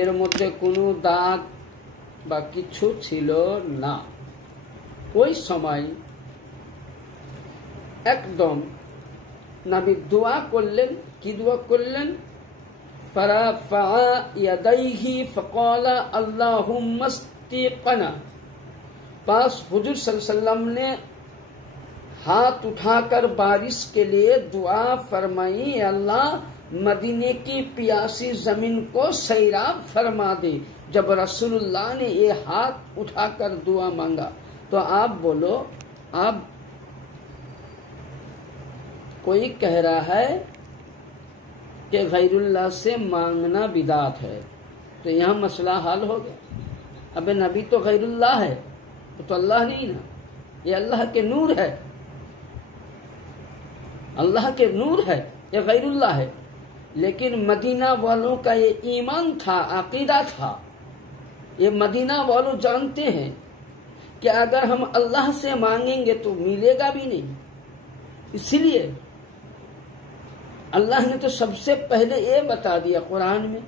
এর মধ্যে কোনো দাগ বা কিছু ছিল না। ওই সময় একদম নবী দোয়া করলেন। কি দোয়া করলেন? فرفع يديه فقال اللهم اسقنا। पास हुजूर सल्लल्लाहु अलैहि वसल्लम ने हाथ उठाकर बारिश के लिए दुआ फरमाई, अल्लाह मदीने की प्यासी जमीन को सैराब फरमा दे। जब रसूलुल्लाह ने ये हाथ उठाकर दुआ मांगा तो आप बोलो, आप कोई कह रहा है कि गैरुल्लाह से मांगना बिदात है, तो यहाँ मसला हल हो गया। अबे नबी तो गैरुल्लाह है, तो अल्लाह नहीं ना, ये अल्लाह के नूर है, अल्लाह के नूर है, ये गैरुल्लाह है। लेकिन मदीना वालों का ये ईमान था, अकीदा था। ये मदीना वालों जानते हैं कि अगर हम अल्लाह से मांगेंगे तो मिलेगा भी नहीं। इसलिए अल्लाह ने तो सबसे पहले ये बता दिया कुरान में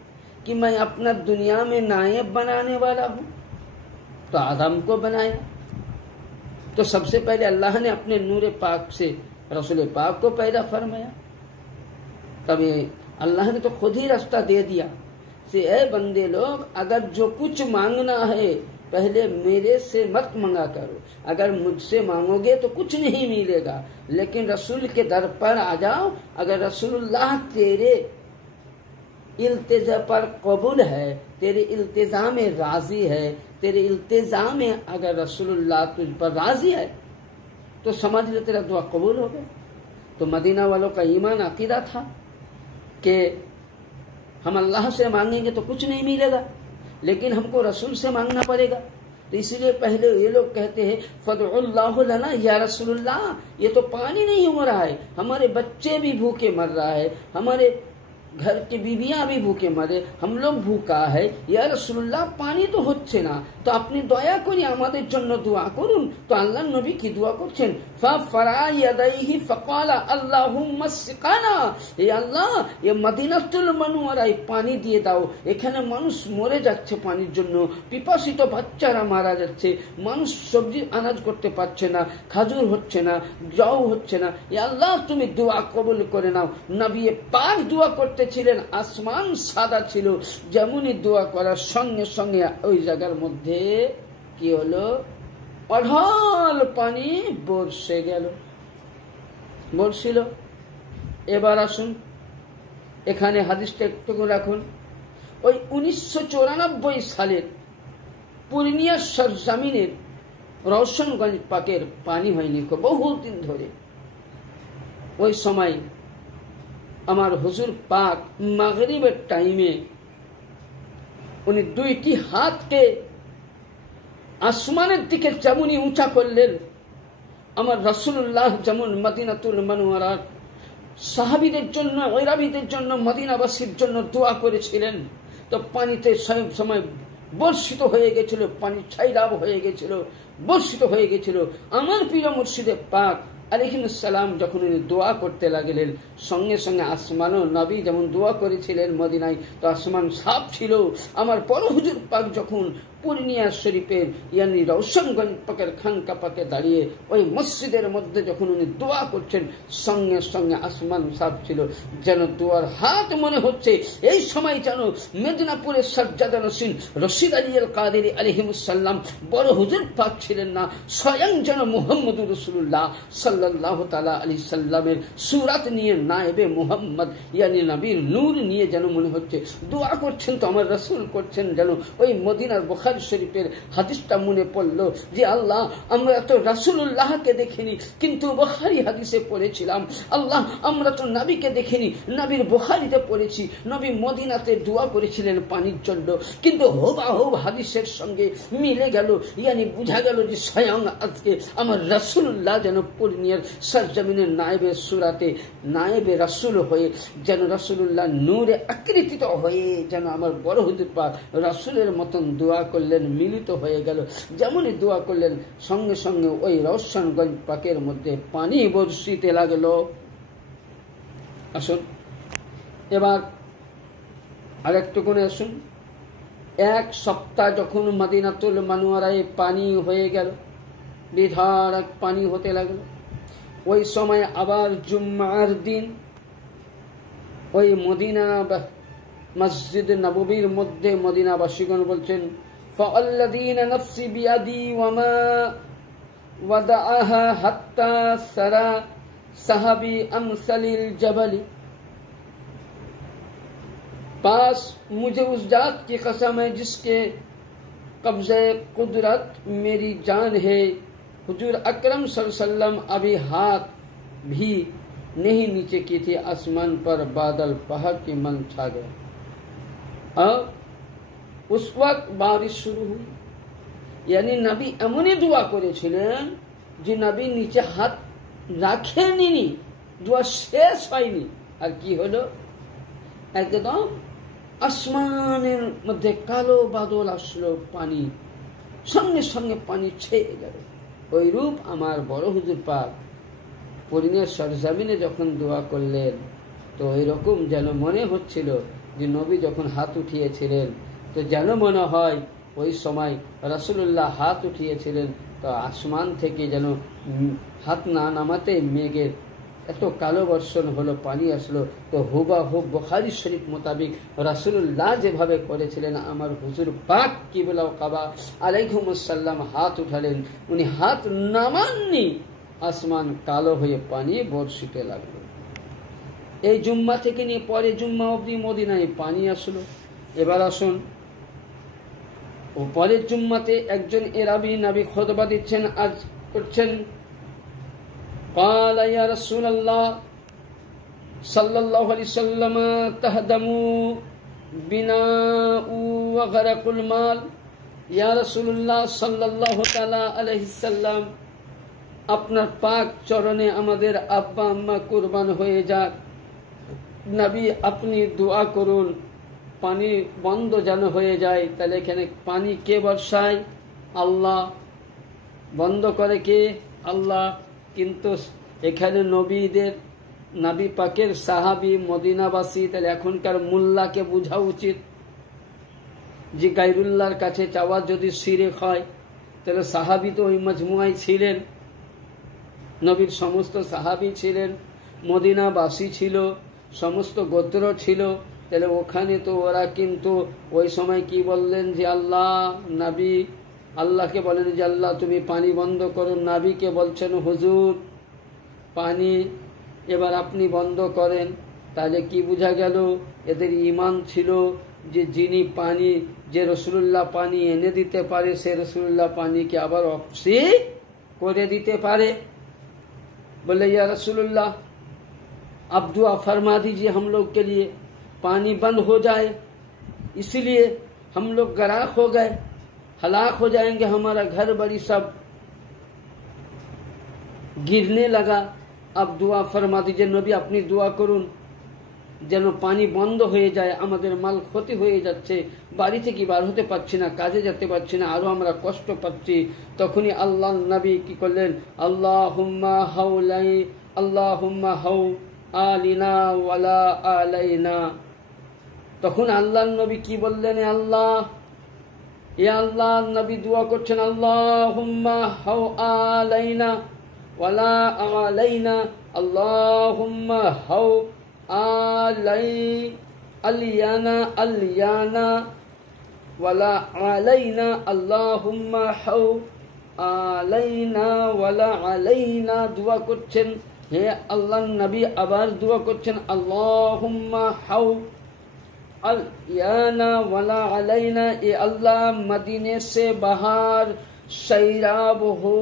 कि मैं अपना दुनिया में नायब बनाने वाला हूं। तो आदम को बनाया, तो सबसे पहले अल्लाह ने अपने नूर पाक से रसूल पाक को पैदा फरमाया। तब ये अल्लाह ने तो खुद ही रास्ता दे दिया से ऐ बंदे लोग, अगर जो कुछ मांगना है पहले मेरे से मत मांगा करो। अगर मुझसे मांगोगे तो कुछ नहीं मिलेगा, लेकिन रसूल के दर पर आ जाओ। अगर रसूलुल्लाह तेरे इल्तिजा पर कबूल है, तेरे इल्तिजा में राजी है, तेरे इल्तिजा में अगर रसूलुल्लाह तुझ पर राजी है तो समझ ले तेरा दुआ कबूल हो गया। तो मदीना वालों का ईमान अकीदा था कि हम अल्लाह से मांगेंगे तो कुछ नहीं मिलेगा, लेकिन हमको रसूल से मांगना पड़ेगा। तो इसीलिए पहले ये लोग कहते हैं फदउल्लाहु लना या रसूलुल्लाह, ये तो पानी नहीं हो रहा है, हमारे बच्चे भी भूखे मर रहा है, हमारे घर की बीबियां भी भूखे मरे, हम लोग भूखा है, या रसूलुल्लाह पानी तो হচ্ছে না, তো আপনি দয়া করে আমাদের জন্য দোয়া করুন। তো আল্লাহর নবী কি দোয়া করছেন? ফাফরা ইয়াদাইহি ফাকালা আল্লাহুম্মা সিকানা, হে আল্লাহ এ মদিনাতুল মুনাওয়ারায় পানি দিয়ে দাও, এখানে মানুষ মরে যাচ্ছে পানির জন্য, পিপাসিত বাচ্চারা মারা যাচ্ছে, মানুষ সবজি আনাজ করতে পারছে না, খাজুর হচ্ছে না, জও হচ্ছে না, হে আল্লাহ তুমি দোয়া কবুল করে নাও। নবী পাক দোয়া করতে ছিলেন, আসমান সাদা ছিল, যেমনই দোয়া করার সঙ্গে সঙ্গে ওই জায়গার মধ্যে কি হলো? অঢল পানি বর্ষে গেল, বর্ষিল। এবার আসুন এখানে হাদিসটা একটু রাখুন। ওই 1994 সালের পূর্ণিয়া সরজমিনের রওশনগঞ্জ পাকের পানি হয়নি বহুদিন ধরে। ওই সময় আমার হুজুর পাক মাগরিবের টাইমে উনি দুইটি হাতকে আসমানের দিকে যেমনই উঁচা করলেন, আমার রাসূলুল্লাহ যেমন মদিনাতুল মুনাওয়ারার সাহাবীদের জন্য, গয়রাবিদের জন্য, মদিনাবাসীর জন্য দোয়া করেছিলেন, তো পানিতে সময় বর্ষিত হয়ে গেছিল, পানি ছাইরাব হয়ে গেছিল, বর্ষিত হয়ে গেছিল। আমার প্রিয় মুর্শিদে পাক আলাইহিস সালাম যখন উনি দোয়া করতে লাগলেন, সঙ্গে সঙ্গে আসমানও নবী যেমন দোয়া করেছিলেন মদিনায়, তো আসমান সাফ ছিল। আমার বড় হুজুর পাক যখন পূর্ণিয়া শরীফের ইয়ানি রওশনগঞ্জ পাকের খানকা পাকে দাঁড়িয়ে ওই মসজিদের মধ্যে যখন উনি দোয়া করছেন, সঙ্গে সঙ্গে আসমান সাফ ছিল, যেন দোয়ার হাত মনে হচ্ছে এই সময় যেন মেদিনীপুরের সাজ্জাদা নসীন রশিদ আলী আল কাদেরী আলাইহিস সালাম বড় হুজুর পাক ছিলেন না, স্বয়ং যেন মুহাম্মদুর রাসূলুল্লাহ সাল্লাল্লাহু তাআলা আলাইহি সাল্লামের সূরাত নিয়ে নায়েবে মুহাম্মদ ইয়ানি নবীর নূর নিয়ে যেন মনে হচ্ছে দোয়া করছেন। তো আমার রাসূল করছেন, যেন ওই মদিনার বুখারী শরীফের হাদিসটা মনে পড়লো যে আল্লাহ আমরা তো রাসূলুল্লাহকে দেখিনি কিন্তু বুখারী হাদিসে পড়েছিলাম, আল্লাহ আমরা তো নবীকে দেখিনি, নবীর বুখারীতে পড়েছি, নবী মদিনাতে দোয়া করেছিলেন পানির জন্য, কিন্তু হুবহু হাদিসের সঙ্গে মিলে গেল, ইয়ানি বোঝা গেল যে স্বয়ং আজকে আমার রাসূলুল্লাহ যেন পূর্ণিয়ার সরজমিনের নায়েবে সূরাতে নায়েবে রাসূল হয়ে যেন রাসূলুল্লাহ নূরে আকৃতিত হয়ে যেন আমার বড় হুজুর পাক রাসূলের মতন দোয়া করলেন। করলেন, মিলিত হয়ে গেল। যেমনই দোয়া করলেন সঙ্গে সঙ্গে ওই রওশনগঞ্জ পাকের মধ্যে পানি বর্ষিতে লাগলো। আসুন এবার আরেকটুকুনে আসুন। এক সপ্তাহ যখন মদিনাতুল মুনাওয়ারায় পানি হয়ে গেল, বিধারক পানি হতে লাগলো, ওই সময় আবার জুম্মার দিন ওই মদিনা মসজিদ নববীর মধ্যে মদিনাবাসীগণ বলছেন, ফাআল্লাযীনা নাফসি বিয়াদি ওয়ামা ওয়াদাআহা হাত্তা সারা সাহাবী আমসালিল জাবালি, पास मुझे उस जात की कसम है जिसके कब्ज़े कुदरत मेरी जान है, हुजूर अकरम सल्लल्लाहु अलैहि वसल्लम अभी हाथ भी नहीं नीचे की थी, आसमान पर बादल पहाड़ की मन छा गया। और उस वक्त बारिश शुरू हुई। यानी नबी एमनी दुआ करेছিলেন যে নবী নিচে হাত রাখেননি, दुआ শেষ হয়নি। আর কি হলো, একদম আসমানের মধ্যে কালো বাদল আসলো, পানি সঙ্গে সঙ্গে পানি ছেয়ে গেল। ওই রূপ আমার বড় হুজুর পাক পরিণের সরজমিনে যখন দোয়া করলেন, তো এরকম যেন মনে হচ্ছিল যে নবী যখন হাত উঠিয়েছিলেন, তো যেন মনে হয় ওই সময় রাসূলুল্লাহ হাত উঠিয়েছিলেন, তো আসমান থেকে যেন হাত না নামাতে মেঘের এত কালো বর্ষণ হলো, পানি আসলো। তো হুবাহুব বুখারী শরীফ মোতাবিক রাসূলুল্লাহ যেভাবে করেছিলেন, আমার হুজুর পাক কিবলা কাবা আলাইহিস সালাম হাত উঠালেন, উনি হাত নামাননি, আসমান কালো হয়ে পানি বর্ষিতে লাগলো। এই জুম্মা থেকে নিয়ে পরে জুম্মা অবধি মদিনায় পানি আসলো। এবার আসুন, ও পরের জুম্মাতে একজন এরাবি নবী খুতবা দিচ্ছেন, আজ করছেন, قال يا رسول الله صلى الله عليه وسلم تهدم بناء وغرق المال, يا رسول الله صلى الله عليه وسلم আপনার পাক চরণে আমাদের আব্বা আম্মা কুরবান হয়ে যাক, নবী আপনি দোয়া করুন পানি বন্ধ যেন হয়ে যায়। তাহলে এখানে পানি কে বর্ষায়? আল্লাহ। বন্ধ করে কে? আল্লাহ। কিন্তু এখানে নবী পাকের সাহাবী মদিনাবাসী, তাহলে এখনকার মোল্লাকে বোঝা উচিত যে গায়রুল্লাহর কাছে চাওয়া যদি শিরক হয়, তাহলে সাহাবী তো ওই মজমুয়ায় ছিলেন, নবীর সমস্ত সাহাবী ছিলেন, মদিনাবাসী ছিল, সমস্ত গোত্র ছিল। তাহলে ওখানে তো ওরা কিন্তু ওই সময় কি বললেন যে আল্লাহ, নবী আল্লাহকে বলেন যে আল্লাহ তুমি পানি বন্ধ করুন, নবীকে বলছেন হুজুর পানি এবার আপনি বন্ধ করেন। তাহলে কি বোঝা গেল? এদের ঈমান ছিল যে যিনি পানি, যে রাসূলুল্লাহ পানি এনে দিতে পারে, সে রাসূলুল্লাহ পানিকে আবার অফসি করে দিতে পারে। बोले या रसूलुल्लाह अब दुआ फरमा दीजिए हम लोग के लिए, पानी बंद हो जाए, इसलिए हम लोग गराक हो गए, हलाक हो जाएंगे, हमारा घर बड़ी सब गिरने लगा। अब दुआ फरमा दीजिए नबी अपनी दुआ करुन যেন পানি বন্ধ হয়ে যায়, আমাদের মাল ক্ষতি হয়ে যাচ্ছে, বাড়ি থেকে বার হতে পারছি না, কাজে যেতে পারছি না, আরো আমরা কষ্ট পাচ্ছি। তখনই আল্লাহ নবী কি করলেন? আল্লাহুম্মা হাওলাই আল্লাহুম্মা হাউ আলিনা ওয়ালা আলাইনা। তখন আল্লাহ নবী কি বললেন? আল্লাহ, এ আল্লাহ, নবী দোয়া করছেন আল্লাহুম্মা হাউ আলাইনা ওয়ালা আলাইনা, আল্লাহুম্মা হাউ আলিয়ানা আলিয়ানা ওয়ালা আলাইনা, আল্লাহুম্মা হাউ আলাইনা ওয়ালা আলাইনা। দোয়া করছেন, হে আল্লাহ নবী আবার দোয়া করছেন আল্লাহুম্মা হাউ আলিয়ানা ওয়ালা আলাইনা, এ আল্লাহ মদিনে সে বাহার সৈরাব হো।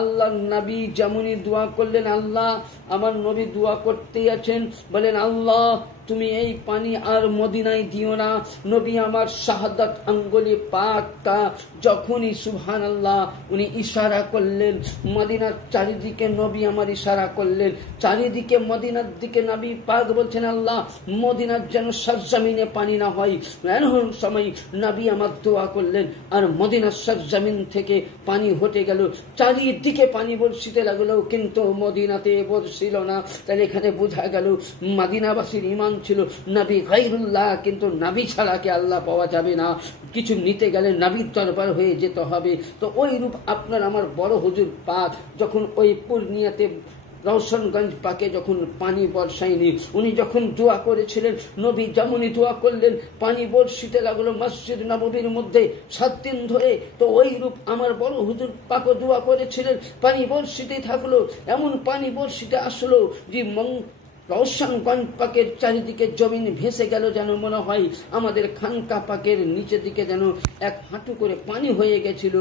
আল্লাহ নবী যেমনই দোয়া করলেন, আল্লাহ আমার নবী দোয়া করতেই আছেন, বলেন আল্লাহ তুমি এই পানি আর মদিনায় দিও না। নবী আমার শাহাদাত আঙ্গুলি পাকটা যখনই সুবহানাল্লাহ উনি ইশারা করলেন, মদিনার চারিদিকে নবী আমার ইশারা করলেন, চারিদিকে মদিনার দিকে নবী পাক বলছেন আল্লাহ মদিনার যেন সরজমিনে পানি না হয়। এমন সময় নবী আমার দোয়া করলেন আর মদিনার সরজমিন থেকে পানি হতে গেল, চারিদিকে পানি বর্ষিতে লাগলো, কিন্তু মদিনাতে বর্ষিল না। তাহলে এখানে বোঝা গেল মদিনাবাসীর ঈমান ছিল নবী গায়রুল্লাহ, কিন্তু নবী ছাড়া কে আল্লাহ পাওয়া যাবে না। কিছু নিতে গেলে নবীর দরবার হয়ে যেতে হবে। তো ওই রূপ আপনার আমার বড় হুজুর পাক যখন ওই পূর্ণিয়াতে রওশনগঞ্জ পাকে যখন পানি বর্ষায়নি, উনি যখন দোয়া করেছিলেন, নবী যেমনই দোয়া করলেন পানি বর্ষিতে লাগলো মসজিদ নববীর মধ্যে 7 দিন ধরে। তো ওই রূপ আমার বড় হুজুর পাকও দোয়া করেছিলেন, পানি বর্ষিতে থাকলো। এমন পানি বর্ষিতে আসলো যে রওশনগঞ্জ পাকের চারিদিকে জমিন ভেসে গেল, যেন মনে হয় আমাদের খানকা পাকের নিচের দিকে যেন 1 হাঁটু করে পানি হয়ে গেছিল।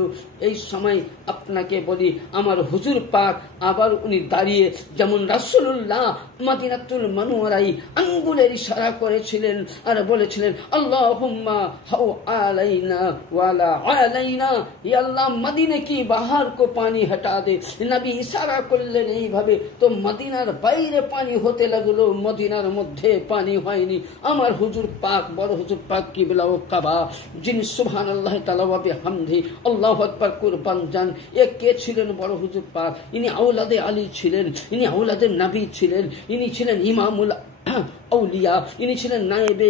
এই সময় আপনাকে বলি আমার হুজুর পাক আবার উনি দাঁড়িয়ে যেমন রাসূলুল্লাহ মদিনাতুল মুনাওয়ারায় আঙ্গুলের ইশারা করেছিলেন আর বলেছিলেন আল্লাহুম্মা হাউ আলাইনা ওয়ালা আলাইনা, ইয়া আল্লাহ মদিনা কি বাহার কো পানি হটা দে। নবী ইশারা করলেন এইভাবে, তো মদিনার বাইরে পানি হতে লাগলো, মদিনার মধ্যে পানি হয়নি। আমার হুজুর পাক বড় হুজুর পাক কিবলা ও কাবা, যিনি সুবহানাল্লাহ তাআলা ওয়া বিহামদি আল্লাহু আকবার কুরবান যান, এ কে ছিলেন? বড় হুজুর পাক। ইনি আওলাদে আলী ছিলেন, ইনি আওলাদে নবী ছিলেন, ইনি ছিলেন ইমামুল আউলিয়া, ইনি ছিলেন নায়েবে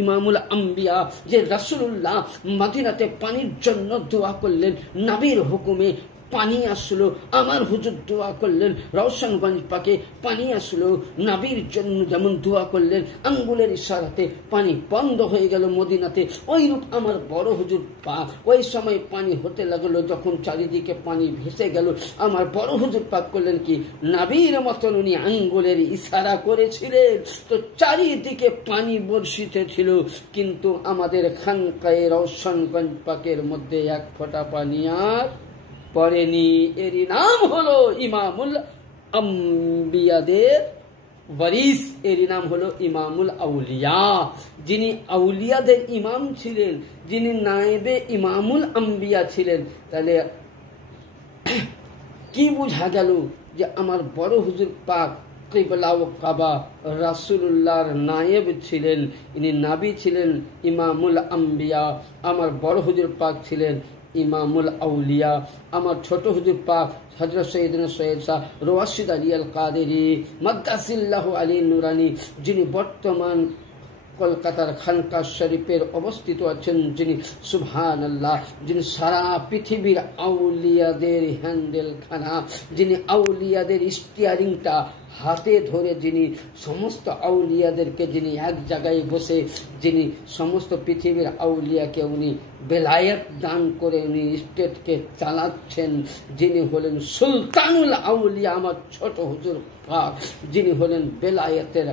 ইমামুল আম্বিয়া। যে রাসূলুল্লাহ মদিনাতে পানির জন্য দোয়া করলেন, নবীর হুকুমে পানি আসলো। আমার হুজুর দোয়া করলেন রওশনগঞ্জ পাকে পানি আসলো, নবীর জন্য যেমন দোয়া করলেন আঙ্গুলের ইশারাতে পানি বন্ধ হয়ে গেল মদিনাতে। ওই রূপ আমার বড় হুজুর পাক ওই সময় পানি হতে লাগলো, যখন চারিদিকে পানি ভেসে গেল আমার বড় হুজুর পাক করলেন কি নবীর মতন উনি আঙ্গুলের ইশারা করেছিলেন, তো চারিদিকে পানি বর্ষিত ছিল। কিন্তু আমাদের খানকায়ে রওশনগঞ্জ পাকের মধ্যে 1 ফোঁটা পানি আর পড়েনি। এরই নাম হলো ইমামুল আম্বিয়াদের ওয়ারিস, এরই নাম হলো ইমামুল আউলিয়া। যিনি আউলিয়াদের ইমাম ছিলেন, যিনি নায়েবে ইমামুল আম্বিয়া ছিলেন। তাহলে কি বোঝা গেল যে আমার বড় হুজুর পাক কিবলা ও কাবা রাসূলুল্লাহর নায়েব ছিলেন, ইনি নবী ছিলেন ইমামুল আম্বিয়া। আমার বড় হুজুর পাক ছিলেন ইমামুল আউলিয়া। আমার ছোট হুজুর পাক হযরত সৈয়দনা সৈয়দ শাহ রশিদ আলী আল কাদেরী মাদ্দাসিল্লাহু আলী নুরানি, যিনি বর্তমান কলকাতার খানকা শরীফের অবস্থিত আছেন, যিনি সুবহানাল্লাহ, যিনি সারা পৃথিবীর আউলিয়াদের হ্যান্ডেল খানা, যিনি আউলিয়াদের স্টিয়ারিংটা হাতে ধরে, যিনি সমস্ত আউলিয়াদেরকে যিনি এক জায়গায় বসে যিনি সমস্ত পৃথিবীর আউলিয়াকে উনি বেলায়েত দান করে উনি স্টেটকে চালাচ্ছেন, যিনি হলেন সুলতানুল আউলিয়া আমার ছোট হুজুর পাক, যিনি হলেন বেলায়েতের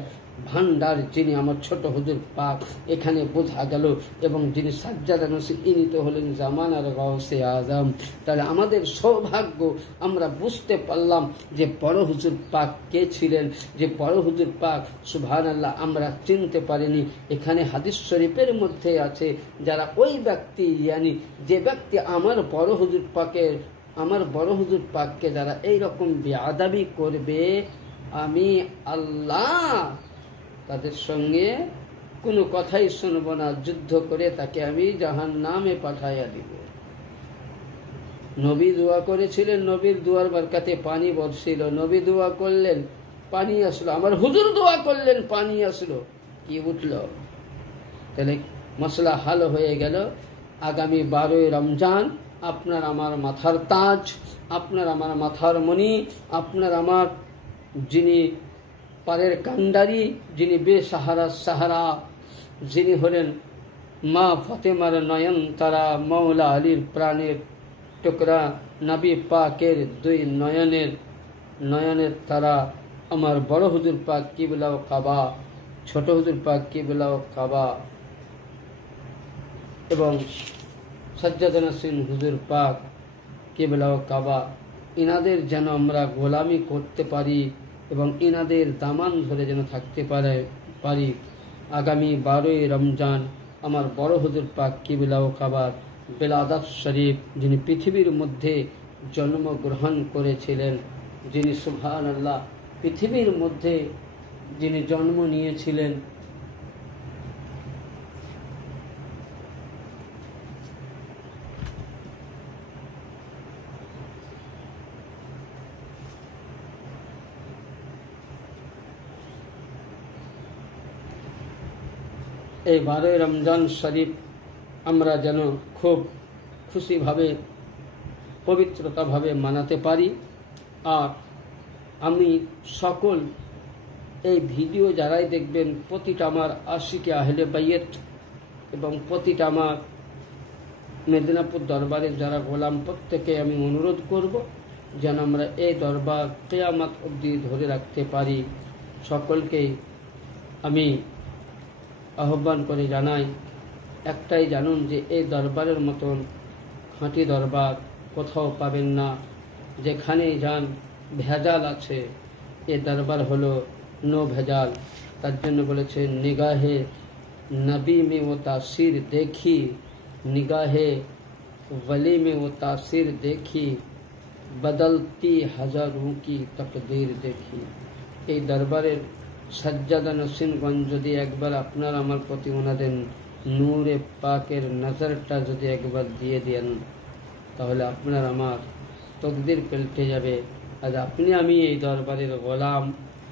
ভান্ডার, যিনি আমার ছোট হুজুর পাক। এখানে বোঝা গেল। এবং যিনি সাজ্জাদা নসিব, ইনি তো হলেন জামানার গাউসে আজম। তাহলে আমাদের সৌভাগ্য, আমরা বুঝতে পারলাম যে বড় হুজুর পাক কে ছিলেন, যে বড় হুজুর পাক সুবহানাল্লাহ আমরা চিনতে পারিনি। এখানে হাদিস শরীফের মধ্যে আছে, যারা ওই ব্যক্তি ইয়ানি যে ব্যক্তি আমার বড় হুজুর পাককে যারা এইরকম বেয়াদবি করবে, আমি আল্লাহ তাদের সঙ্গে কোনো কথাই শুনবো না, যুদ্ধ করে তাকে আমি জাহান্নামে পাঠাইয়া দিব। নবী দোয়া করেছিলেন, নবীর দোয়ার বরকতে পানি বর্ষিল, নবী দোয়া করলেন পানি আসলো, আমার হুজুর দোয়া করলেন পানি আসলো, কি উঠল। তাহলে মশলা হাল হয়ে গেল। আগামী 12ই রমজান আপনার আমার মাথার তাজ, আপনার আমার মাথার মণি, আপনার আমার যিনি পারের কান্ডারি, যিনি বেসাহারা সাহারা, যিনি হলেন মা ফাতেমার নয়নতারা, মৌলা আলীর প্রাণের টুকরা, নবী পাকের 2 নয়নের তারা, আমার বড় হুজুর পাক কিবলা ও কাবা, ছোট হুজুর পাক কিবলা ও কাবা, এবং সাজ্জাদা নসিব হুজুর পাক কিবলা ও কাবা, ইনাদের যেন আমরা গোলামি করতে পারি এবং ইনাদের দামান ধরে যেন থাকতে পারি। আগামী 12ই রমজান আমার বড় হুজুর পাক কিবলা ও কাবার বেলাদাত শরীফ, যিনি পৃথিবীর মধ্যে জন্মগ্রহণ করেছিলেন, যিনি সুবহানাল্লাহ পৃথিবীর মধ্যে যিনি জন্ম নিয়েছিলেন, এই 12ই রমজান শরীফ আমরা যেন খুব খুশিভাবে পবিত্রতাভাবে মানাতে পারি। আর আমি সকল এই ভিডিও যারাই দেখবেন, প্রতিটা আমার আশিকে আহলে বাইত এবং প্রতিটা আমার মেদিনীপুর দরবারের যারা গোলাম, প্রত্যেকে আমি অনুরোধ করব যেন আমরা এই দরবার কিয়ামত অবধি ধরে রাখতে পারি। সকলকেই আমি আহ্বান করে জানাই, একটাই জানুন যে এই দরবারের মতন খাঁটি দরবার কোথাও পাবেন না। যেখানেই যান ভেজাল আছে, এ দরবার হলো নো ভেজাল। তার জন্য বলেছে নিগাহে নবী में वो तासीर देखी, निगाहे वली में वो तासीर देखी, बदलती हजारों की तकदीर देखी। এই দরবারের সজ্জাদা নসিনগঞ্জ যদি একবার আপনার আমার প্রতি ওনাদের নূরে পাকের নজরটা যদি একবার দিয়ে দেন, তাহলে আপনার আমার তকদির পাল্টে যাবে। আজ আপনি আমি এই দরবারের গোলাম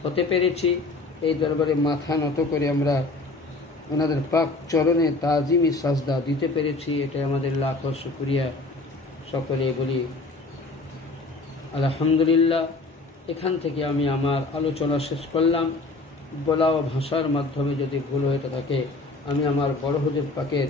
হতে পেরেছি। এই দরবারে মাথা নত করে আমরা ওনাদের পাক চরণে তাজিমি সাজদা দিতে পেরেছি, এটাই আমাদের লাখো শুকরিয়া। সকলে বলি আলহামদুলিল্লাহ। এখান থেকে আমি আমার আলোচনা শেষ করলাম। বলা ও ভাষার মাধ্যমে যদি ভুল হয়ে থাকে, আমি আমার বড় হুজুর পাকের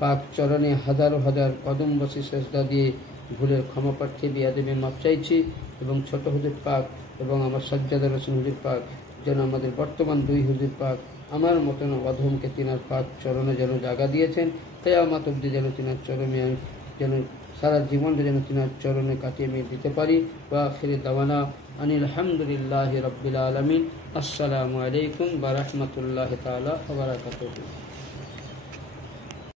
পাক চরণে হাজারো হাজার কদম বসি সেজদা দিয়ে ভুলের ক্ষমা প্রার্থী বিয়াদবে মাপ চাইছি। এবং ছোট হুজুর পাক এবং আমার সজ্জাদা রসুন হুজুর পাক যেন আমাদের বর্তমান দুই হুজুর পাক আমার মতন অধমকে তিনার পাক চরণে যেন জায়গা দিয়েছেন, কিয়ামত অবধি যেন তিনার চরণে যেন সারা জীবনটা যেন তিনার চরণে কাটিয়ে আমি দিতে পারি। ওয়া আখিরি দাওয়ানা আনিল হামদুলিল্লাহি রাব্বিল আলামিন। আসসালামু আলাইকুম ওয়া রাহমাতুল্লাহি তাআলা ওয়া বারাকাতুহু।